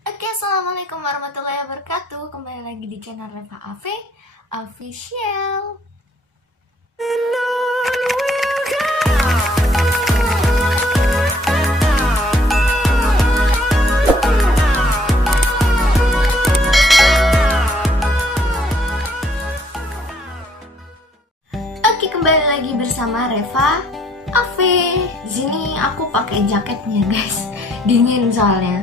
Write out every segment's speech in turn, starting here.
Oke, assalamualaikum warahmatullahi wabarakatuh. Kembali lagi di channel Reva Ave Official. Oke, kembali lagi bersama Reva Ave. Di sini aku pakai jaketnya, guys. Dingin soalnya.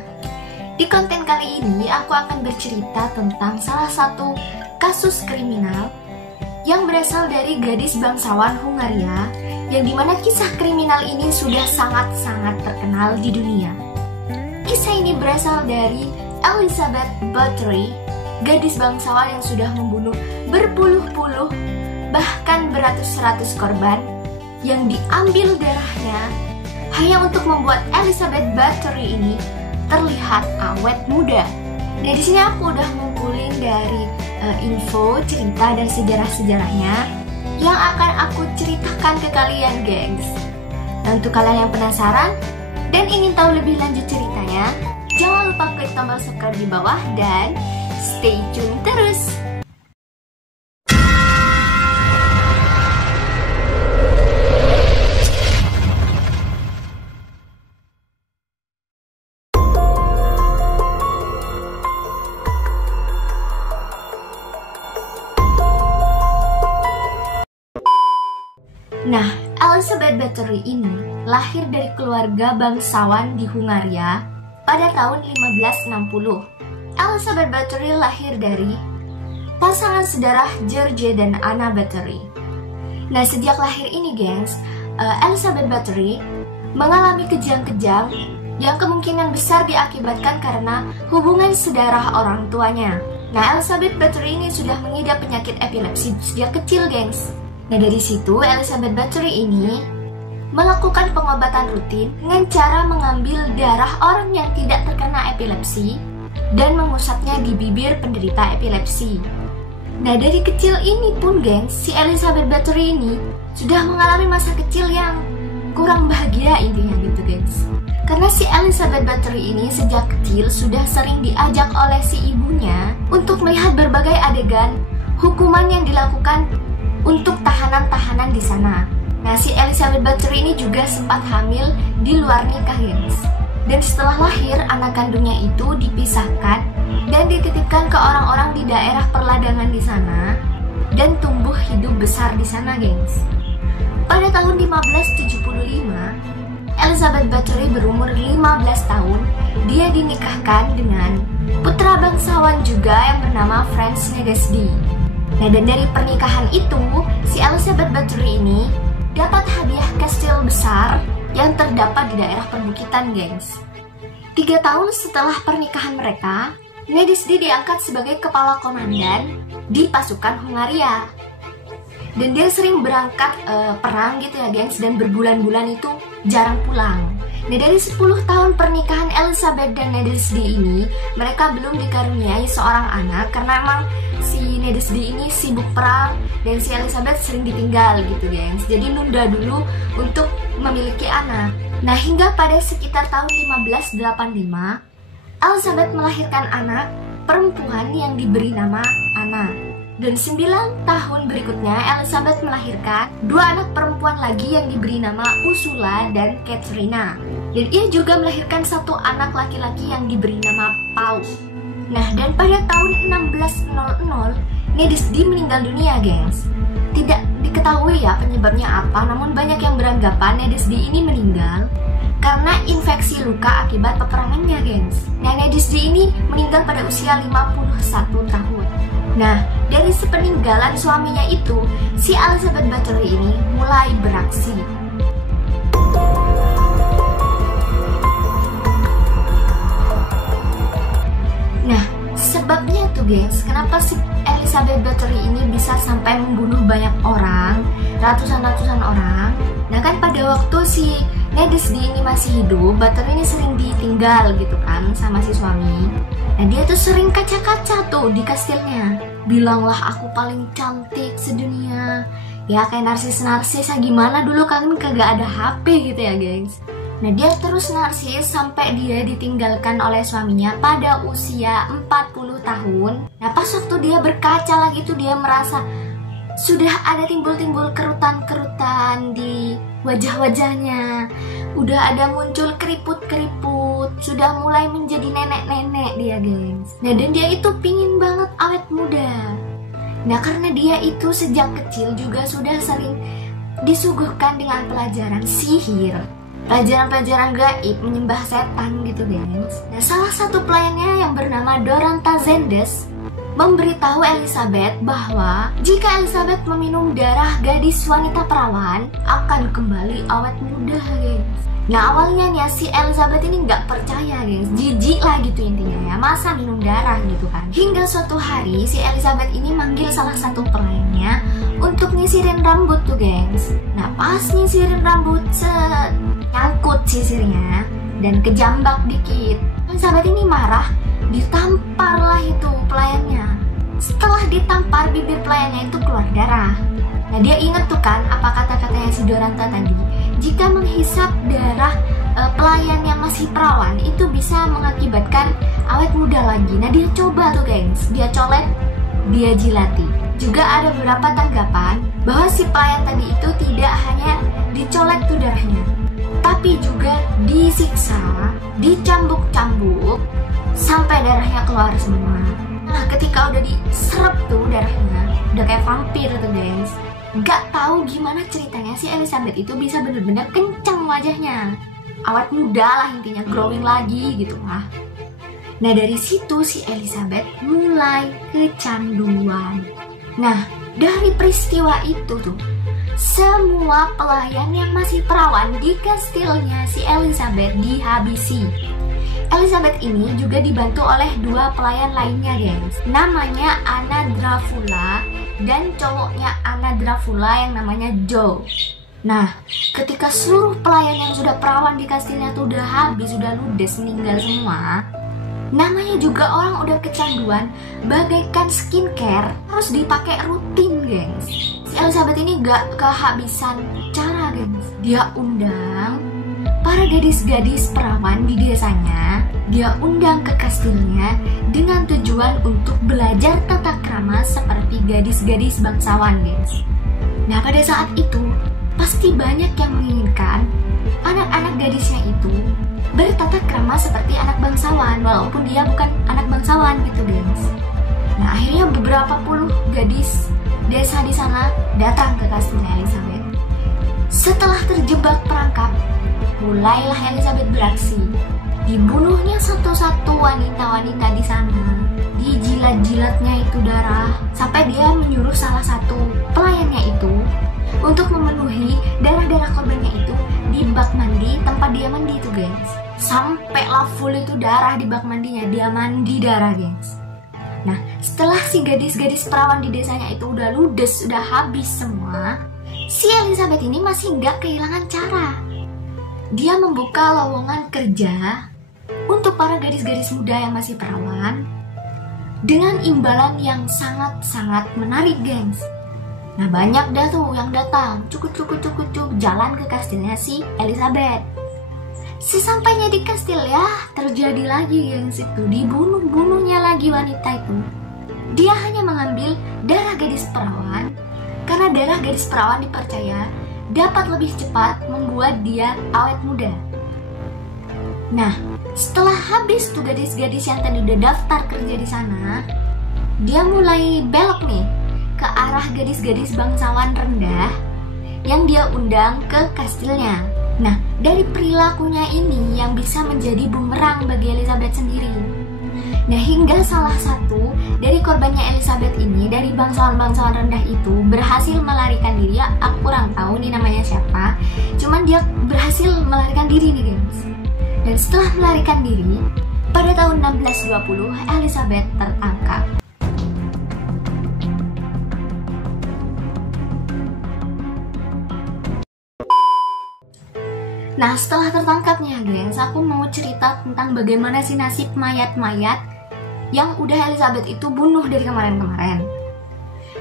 Di konten kali ini aku akan bercerita tentang salah satu kasus kriminal yang berasal dari gadis bangsawan Hungaria, yang dimana kisah kriminal ini sudah sangat-sangat terkenal di dunia. Kisah ini berasal dari Elizabeth Bathory, gadis bangsawan yang sudah membunuh berpuluh-puluh bahkan beratus-ratus korban yang diambil darahnya hanya untuk membuat Elizabeth Bathory ini terlihat awet muda. Nah, di sini aku udah ngumpulin dari info, cerita, dan sejarah-sejarahnya yang akan aku ceritakan ke kalian, gengs. Nah, untuk kalian yang penasaran dan ingin tahu lebih lanjut ceritanya, jangan lupa klik tombol subscribe di bawah dan stay tune terus. Nah, Elizabeth Bathory ini lahir dari keluarga bangsawan di Hungaria pada tahun 1560. Elizabeth Bathory lahir dari pasangan sedarah George dan Anna Bathory. Nah, sejak lahir ini, gengs, Elizabeth Bathory mengalami kejang-kejang yang kemungkinan besar diakibatkan karena hubungan sedarah orang tuanya. Nah, Elizabeth Bathory ini sudah mengidap penyakit epilepsi sejak kecil, gengs. Nah, dari situ Elizabeth Bathory ini melakukan pengobatan rutin dengan cara mengambil darah orang yang tidak terkena epilepsi dan mengusapnya di bibir penderita epilepsi. Nah, dari kecil ini pun, gengs, si Elizabeth Bathory ini sudah mengalami masa kecil yang kurang bahagia intinya gitu, gengs. Karena si Elizabeth Bathory ini sejak kecil sudah sering diajak oleh si ibunya untuk melihat berbagai adegan hukuman yang dilakukan untuk tahanan-tahanan di sana. Nah, si Elizabeth Bathory ini juga sempat hamil di luar nikah, gengs. Dan setelah lahir, anak kandungnya itu dipisahkan dan dititipkan ke orang-orang di daerah perladangan di sana dan tumbuh hidup besar di sana, gengs. Pada tahun 1575, Elizabeth Bathory berumur 15 tahun. Dia dinikahkan dengan putra bangsawan juga yang bernama Franz Nedesdy. Nah, dan dari pernikahan itu, si Elizabeth Bathory ini dapat hadiah kastil besar yang terdapat di daerah perbukitan, gengs. 3 tahun setelah pernikahan mereka, Nedesdy diangkat sebagai kepala komandan di pasukan Hungaria. Dan dia sering berangkat perang gitu ya, gengs, dan berbulan-bulan itu jarang pulang. Nah, dari 10 tahun pernikahan Elizabeth dan Nedesdy ini, mereka belum dikaruniai seorang anak karena emang si Nedesdy ini sibuk perang dan si Elizabeth sering ditinggal gitu, gengs. Jadi nunda dulu untuk memiliki anak. Nah, hingga pada sekitar tahun 1585, Elizabeth melahirkan anak perempuan yang diberi nama Anna. Dan 9 tahun berikutnya Elizabeth melahirkan 2 anak perempuan lagi yang diberi nama Ursula dan Katrina. Dan ia juga melahirkan 1 anak laki-laki yang diberi nama Paul. Nah, dan pada tahun 1600 Nedesdy meninggal dunia, gengs. Tidak diketahui ya penyebabnya apa, namun banyak yang beranggapan Nedesdy ini meninggal karena infeksi luka akibat peperangannya, gengs. Nah, Nedesdy ini meninggal pada usia 51 tahun. Nah, dari sepeninggalan suaminya itu, si Elizabeth Bathory ini mulai beraksi. Nah, sebabnya tuh, gengs, kenapa si Elizabeth Bathory ini bisa sampai membunuh banyak orang, ratusan-ratusan orang. Nah, kan pada waktu si Nedesdy ini masih hidup, Bathory ini sering ditinggal gitu kan sama si suami. Nah, dia tuh sering kaca-kaca tuh di kastilnya. Bilanglah aku paling cantik sedunia. Ya kayak narsis-narsis, gimana dulu kan kagak ada HP gitu ya, gengs. Nah, dia terus narsis sampai dia ditinggalkan oleh suaminya pada usia 40 tahun. Nah, pas waktu dia berkaca lagi tuh dia merasa sudah ada timbul-timbul kerutan-kerutan di wajah-wajahnya. Udah ada muncul keriput-keriput, sudah mulai menjadi nenek-nenek dia, gengs. Nah, dan dia itu pingin banget awet muda. Nah, karena dia itu sejak kecil juga sudah sering disuguhkan dengan pelajaran sihir, pelajaran-pelajaran gaib, menyembah setan gitu, gengs. Nah, salah satu pelayannya yang bernama Doranta Zendes memberitahu Elizabeth bahwa jika Elizabeth meminum darah gadis wanita perawan akan kembali awet muda, gengs. Nah, awalnya nih si Elizabeth ini nggak percaya, gengs, jijik lah gitu intinya ya, masa minum darah gitu kan. Hingga suatu hari si Elizabeth ini manggil salah satu pelayannya untuk nyisirin rambut tuh, gengs. Nah, pas nyisirin rambut nyangkut sisirnya dan kejambak dikit, Elizabeth ini marah, ditampar lah itu pelayannya. Setelah ditampar, bibir pelayannya itu keluar darah. Nah, dia inget tuh kan apa kata-katanya si Doranta tadi, jika menghisap darah pelayan yang masih perawan itu bisa mengakibatkan awet muda lagi. Nah, dia coba tuh, gengs, dia colek, dia jilati. Juga ada beberapa tanggapan bahwa si pelayan tadi itu tidak hanya dicolek tuh darahnya, tapi juga disiksa, dicambuk-cambuk sampai darahnya keluar semua. Nah, ketika udah diserap tuh darahnya, udah kayak vampir tuh, gengs. Gak tahu gimana ceritanya si Elizabeth itu bisa bener-bener kencang wajahnya, awet muda lah intinya, glowing lagi gitu lah. Nah, dari situ si Elizabeth mulai kecanduan. Nah, dari peristiwa itu tuh, semua pelayan yang masih perawan di kastilnya si Elizabeth dihabisi. Elizabeth ini juga dibantu oleh dua pelayan lainnya, gengs. Namanya Anna Dracula dan cowoknya Anna Dracula yang namanya Joe. Nah, ketika seluruh pelayan yang sudah perawan di kastilnya tuh udah habis, udah ludes, meninggal semua, namanya juga orang udah kecanduan, bagaikan skincare harus dipakai rutin, gengs. Si Elizabeth ini gak kehabisan cara, gengs. Dia undang para gadis-gadis perawan di desanya, dia undang ke kastilnya dengan tujuan untuk belajar tata krama seperti gadis-gadis bangsawan, gengs. Nah, pada saat itu pasti banyak yang menginginkan anak-anak gadisnya itu bertata krama seperti anak bangsawan, walaupun dia bukan anak bangsawan gitu, gengs. Nah, akhirnya beberapa puluh gadis desa di sana datang ke kastilnya Elizabeth. Setelah terjebak perangkap, mulailah Elizabeth beraksi. Dibunuhnya satu-satu wanita-wanita di sana, dijilat-jilatnya itu darah, sampai dia menyuruh salah satu pelayannya itu untuk memenuhi darah-darah korbannya itu di bak mandi tempat dia mandi itu, gengs. Sampai lah full itu darah di bak mandinya, dia mandi darah, gengs. Nah, setelah si gadis-gadis perawan di desanya itu udah ludes, udah habis semua, si Elizabeth ini masih nggak kehilangan cara. Dia membuka lowongan kerja untuk para gadis-gadis muda yang masih perawan dengan imbalan yang sangat-sangat menarik, gengs. Nah, banyak dah tuh yang datang, cuk jalan ke kastilnya si Elizabeth. Sesampainya di kastil ya, terjadi lagi, gengs, itu dibunuhnya lagi wanita itu. Dia hanya mengambil darah gadis perawan karena darah gadis perawan dipercaya dapat lebih cepat membuat dia awet muda. Nah, setelah habis tuh gadis-gadis yang tadi udah daftar kerja di sana, dia mulai belok nih ke arah gadis-gadis bangsawan rendah yang dia undang ke kastilnya. Nah, dari perilakunya ini yang bisa menjadi bumerang bagi Elizabeth sendiri. Nah, hingga salah satu dari korbannya Elizabeth ini dari bangsawan-bangsawan rendah itu berhasil melarikan diri. Ya, aku kurang tahu nih namanya siapa, cuman dia berhasil melarikan diri nih, gengs. Dan setelah melarikan diri, pada tahun 1620 Elizabeth tertangkap. Nah, setelah tertangkapnya, gengs, aku mau cerita tentang bagaimana sih nasib mayat-mayat yang udah Elizabeth itu bunuh dari kemarin-kemarin.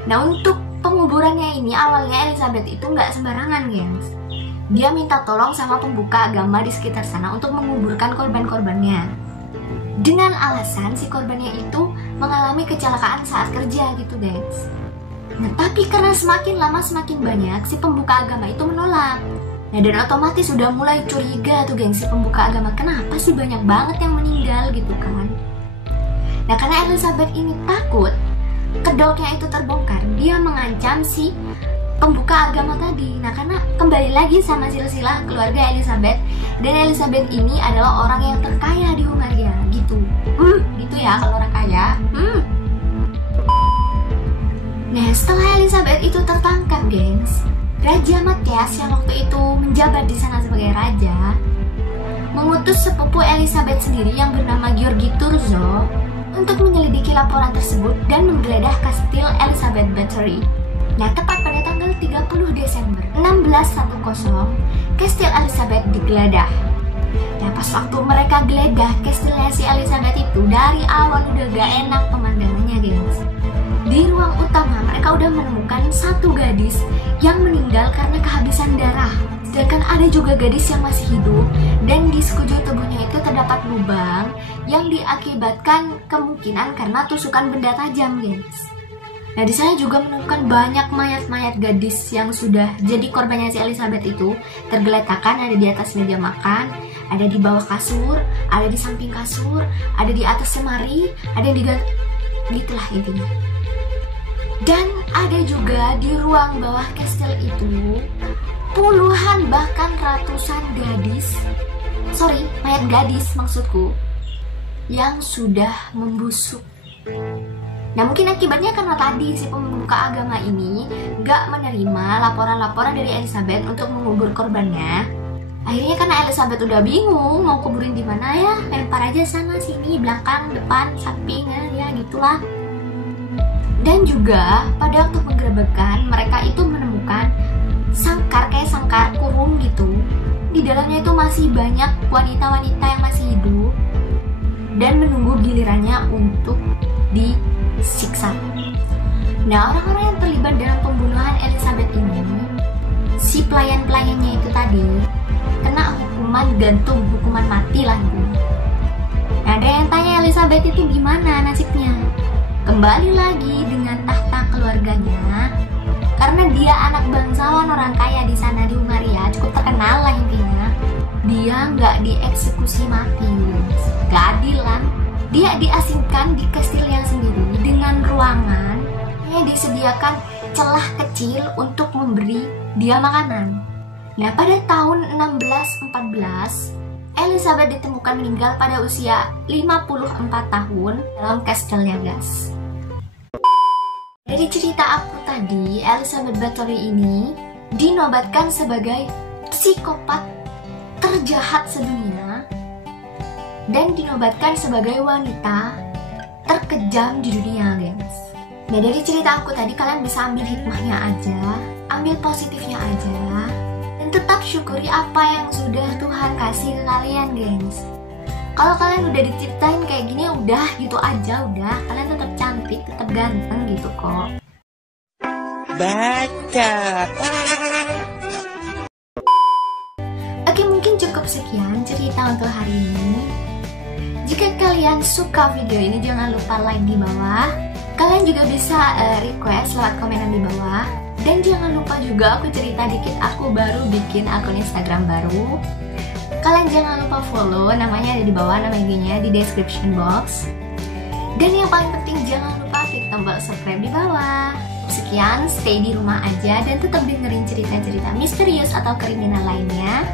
Nah, untuk penguburannya ini awalnya Elizabeth itu nggak sembarangan, gengs. dia minta tolong sama pembuka agama di sekitar sana untuk menguburkan korban-korbannya. Dengan alasan si korbannya itu mengalami kecelakaan saat kerja gitu guys. Nah tapi karena semakin lama semakin banyak, si pembuka agama itu menolak. Nah dan otomatis sudah mulai curiga tuh geng si pembuka agama, kenapa sih banyak banget yang meninggal gitu kan. Nah karena Elizabeth ini takut kedoknya itu terbongkar, dia mengancam si pembuka agama tadi. Nah karena kembali lagi sama silsilah keluarga Elizabeth, dan Elizabeth ini adalah orang yang terkaya di Hungaria gitu. Gitu ya kalau orang kaya. Nah setelah Elizabeth itu tertangkap gengs, Raja Matthias yang waktu itu menjabat di sana sebagai raja mengutus sepupu Elizabeth sendiri yang bernama Georgi Turzo untuk menyelidiki laporan tersebut dan menggeledah kastil Elizabeth Battery. Nah, tepat pada tanggal 30 Desember 1610, kastil Elizabeth digeledah. Nah, pas waktu mereka geledah kastilnya si Elizabeth itu, dari awal udah gak enak pemandangannya, gengs. Di ruang utama mereka udah menemukan satu gadis yang meninggal karena kehabisan darah. Sedangkan ada juga gadis yang masih hidup, dan di sekujur tubuhnya itu terdapat lubang yang diakibatkan kemungkinan karena tusukan benda tajam, gengs. Nah, di sana juga menemukan banyak mayat-mayat gadis yang sudah jadi korbannya si Elizabeth itu tergeletakkan, ada di atas meja makan, ada di bawah kasur, ada di samping kasur, ada di atas lemari, ada yang gitulah intinya. Dan ada juga di ruang bawah kastil itu puluhan bahkan ratusan mayat gadis maksudku, yang sudah membusuk. Nah mungkin akibatnya karena tadi si pembuka agama ini gak menerima laporan-laporan dari Elizabeth untuk mengubur korbannya. Akhirnya karena Elizabeth udah bingung mau kuburin di mana, ya lempar aja sana sini, belakang, depan, samping, ya gitulah. Dan juga pada waktu penggerebekan mereka itu menemukan sangkar, kayak sangkar kurung gitu. Di dalamnya itu masih banyak wanita-wanita yang masih hidup dan menunggu gilirannya untuk disiksa. Nah, orang-orang yang terlibat dalam pembunuhan Elizabeth ini, si pelayan-pelayannya itu tadi kena hukuman gantung, hukuman mati lah gitu. Nah, ada yang tanya Elizabeth itu gimana nasibnya? Kembali lagi dengan tahta keluarganya, karena dia anak bangsawan orang kaya di sana di Hungaria, cukup terkenal lah intinya. Dia nggak dieksekusi mati, gak adil kan? Dia diasingkan di kastilnya sendiri dengan ruangan yang disediakan celah kecil untuk memberi dia makanan. Nah, pada tahun 1614, Elizabeth ditemukan meninggal pada usia 54 tahun dalam kastilnya, guys. Dari cerita aku tadi, Elizabeth Bathory ini dinobatkan sebagai psikopat terjahat sedunia dan dinobatkan sebagai wanita terkejam di dunia, guys. Nah, dari cerita aku tadi kalian bisa ambil hikmahnya aja, ambil positifnya aja, dan tetap syukuri apa yang sudah Tuhan kasih ke kalian, guys. Kalau kalian udah diciptain kayak gini, udah gitu aja, udah kalian tetap cantik, tetap ganteng gitu kok. Baca. Oke, mungkin cukup sekian cerita untuk hari ini. Jika kalian suka video ini, jangan lupa like di bawah. Kalian juga bisa request lewat komentar di bawah. Dan jangan lupa juga aku cerita dikit, aku baru bikin akun Instagram baru. Kalian jangan lupa follow, namanya ada di bawah, nama IG-nya di description box. Dan yang paling penting jangan lupa klik tombol subscribe di bawah. Sekian, stay di rumah aja dan tetap dengerin cerita-cerita misterius atau kriminal lainnya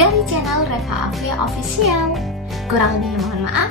dari channel Reva Afia Official. Kurang lebihnya mohon maaf.